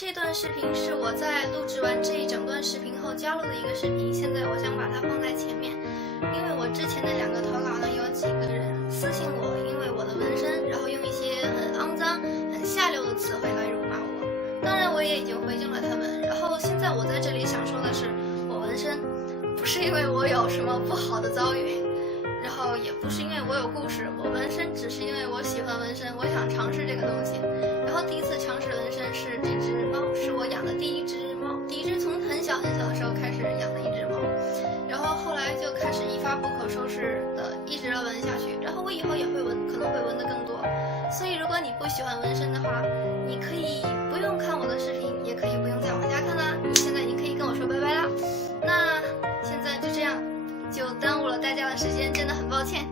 这段视频是我在录制完这一整段视频后加入的一个视频，现在我想把它放在前面，因为我之前的2个投稿呢，有几个人私信我，因为我的纹身，然后用一些很肮脏、很下流的词汇来辱骂我。当然，我也已经回敬了他们。然后现在我在这里想说的是，我纹身不是因为我有什么不好的遭遇，然后也不是因为我有故事，我纹身只是因为我喜欢纹身，我想尝试这个东西。然后第一次尝试纹身是这只猫，是我养的第一只猫，第一只从很小很小的时候开始养的一只猫，然后后来就开始一发不可收拾的一直纹下去，然后我以后也会纹，可能会纹的更多。所以如果你不喜欢纹身的话，你可以不用看我的视频，也可以不用再往下看啦。现在你可以跟我说拜拜啦。那现在就这样，就耽误了大家的时间，真的很抱歉。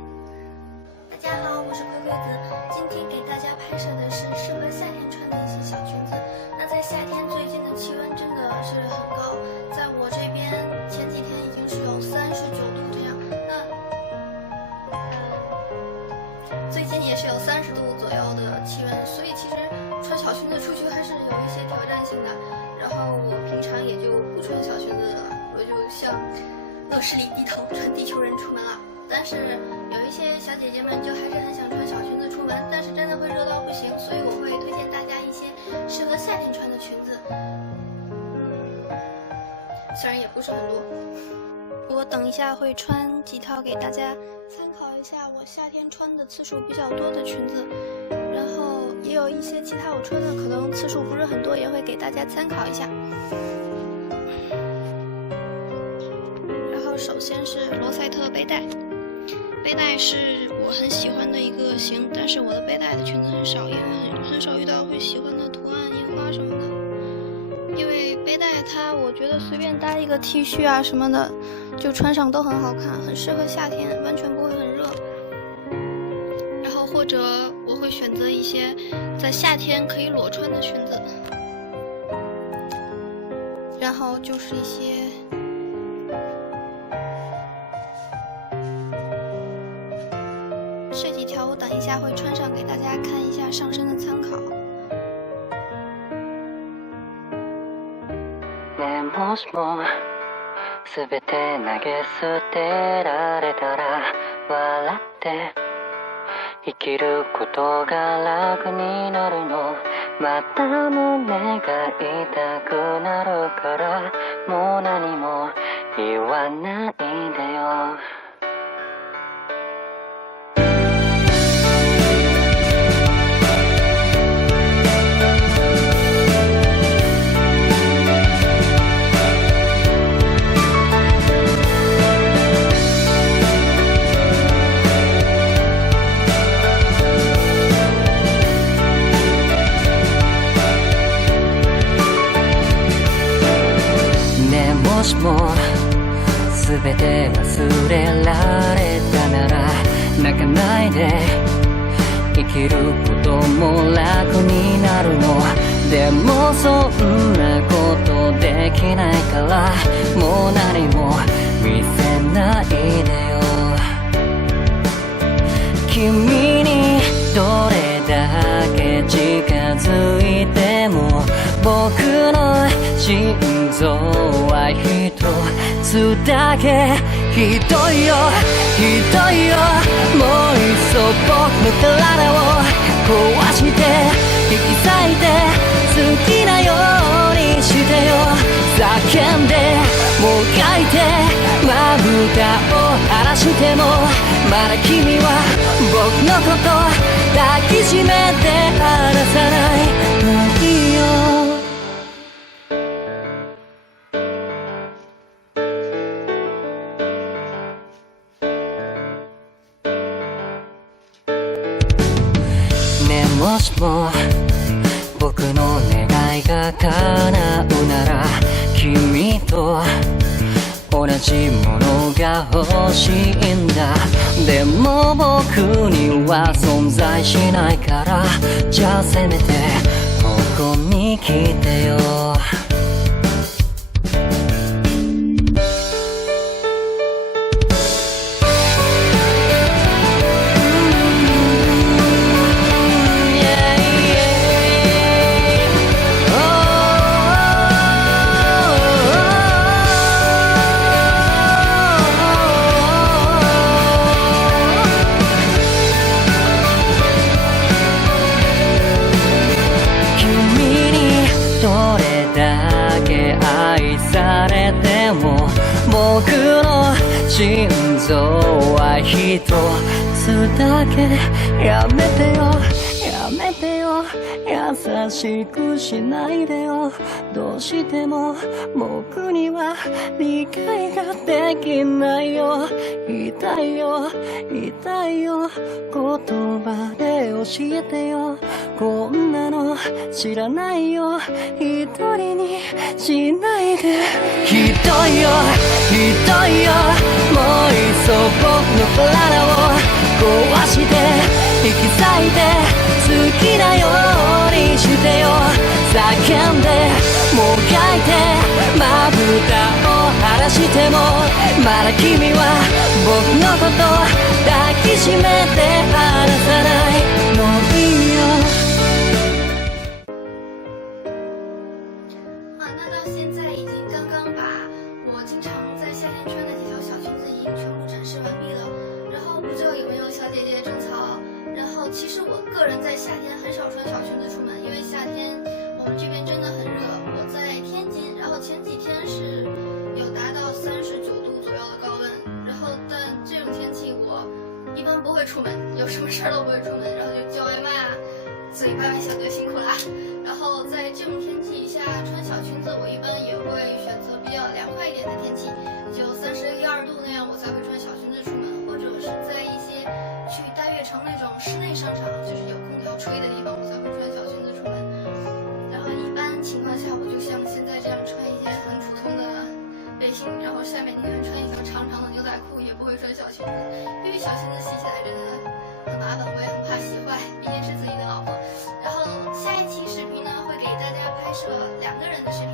大家好，我是葵葵子，今天给大家拍摄的是适合夏天穿的一些小裙子。那在夏天最近的气温真的是很高，在我这边前几天已经是有39度这样，最近也是有30度左右的气温，所以其实穿小裙子出去还是有一些挑战性的。然后我平常也就不穿小裙子了，我就向恶势力低头，穿地球人出门了。但是有一些小姐姐们就还是很想穿小裙子出门，但是真的会热到不行，所以我会推荐大家一些适合夏天穿的裙子。虽然也不是很多，我等一下会穿几套给大家参考一下我夏天穿的次数比较多的裙子，然后也有一些其他我穿的可能次数不是很多，也会给大家参考一下。然后首先是罗塞特背带，背带是我很喜欢的一个型，但是我的背带的裙子很少，因为很少遇到会喜欢的图案、印花什么的。因为背带它，我觉得随便搭一个 T 恤啊什么的，就穿上都很好看，很适合夏天，完全不会很热。然后或者我会选择一些在夏天可以裸穿的裙子，然后就是一些这几条，我等一下会穿上给大家看一下上身的参考。ねもしもすべて投げ捨てられたら笑って生きることが楽になるのまた胸が痛くなるからもう何も言わないでよもしも全て忘れられたなら泣かないで生きることも楽になるのでもそんなことできないからもう何も見せないでよ君にどれだけ近づいても僕の心臓は一つだけひどいよひどいよもういっそ僕の体を壊して引き裂いて好きなようにしてよ叫んでもがいてまぶたを晴らしてもまだ君は僕のこと抱きしめて離さないよもしも僕の願いが叶うなら君と同じものが欲しいんだでも僕には存在しないからじゃあせめてここに来てよ僕の心臓は一つだけやめてよやめてよ優しくしないでよどうしても僕には理解ができないよ痛いよ痛いよ言葉で教えてよこんなの知らないよ一人にしないでひどいよひどいよもういっそ僕の体を壊して引き裂いて好きなようにしてよ叫んでもがいてまぶたを晴らしてもまだ君は僕のこと抱きしめて離さないもういいよ那到现在已经刚刚把我经常在夏天穿的几条小裙子已经全部展示完毕了，然后不知道有没有小姐姐种草。然后其实我个人在夏天很少穿小裙子出门，因为夏天我们这边真的很热。我在天津，然后前几天是有达到39度左右的高温，然后但这种天气我一般不会出门，有什么事儿都不会出门，然后就叫外卖啊，自己外卖小哥辛苦啦。然后在这种天气下穿小裙子，我一般也会选择比较凉快一点的天气，就31、2度那样，我才会穿小裙子出门，或者是在一些去大悦城那种室内商场，就是有空调吹的地方，我才会穿小裙子出门。然后一般情况下，我就像现在这样穿一件很普通的背心，然后下面宁愿穿一条长长的牛仔裤，也不会穿小裙子，因为小裙子洗起来真的很麻烦，我也很怕洗坏，毕竟是自己的老婆。然后下一期视频呢，会给大家拍摄2个人的视频。